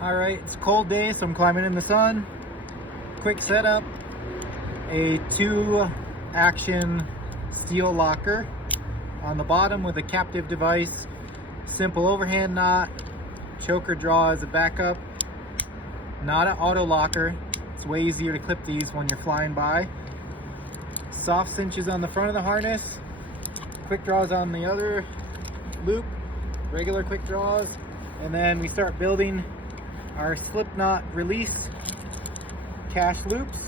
Alright, it's a cold day, so I'm climbing in the sun. Quick setup, a 2-action steel locker on the bottom with a captive device, simple overhand knot, choker draw as a backup, not an auto locker. It's way easier to clip these when you're flying by. Soft cinches on the front of the harness, quick draws on the other loop, regular quick draws, and then we start building our slipknot release cash loops.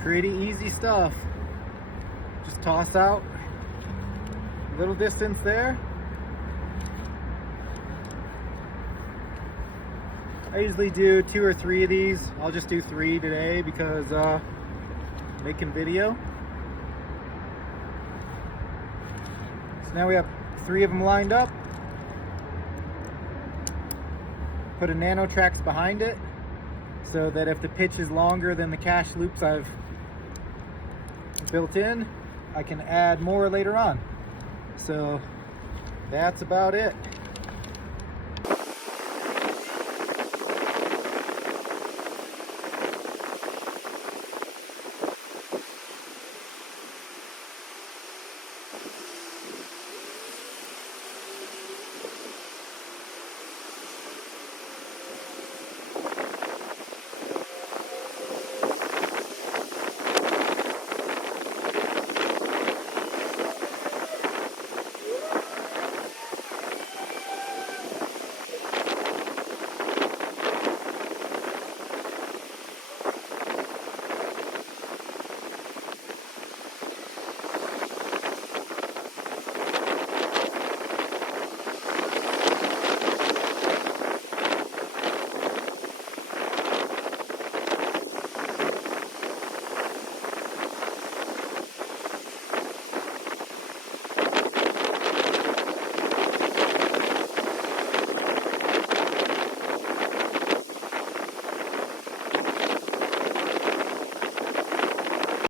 Pretty easy stuff. Just toss out a little distance there. I usually do 2 or 3 of these. I'll just do 3 today because making video. So now we have 3 of them lined up. Put a nano tracks behind it so that if the pitch is longer than the cash loops I've built in, I can add more later on. So that's about it.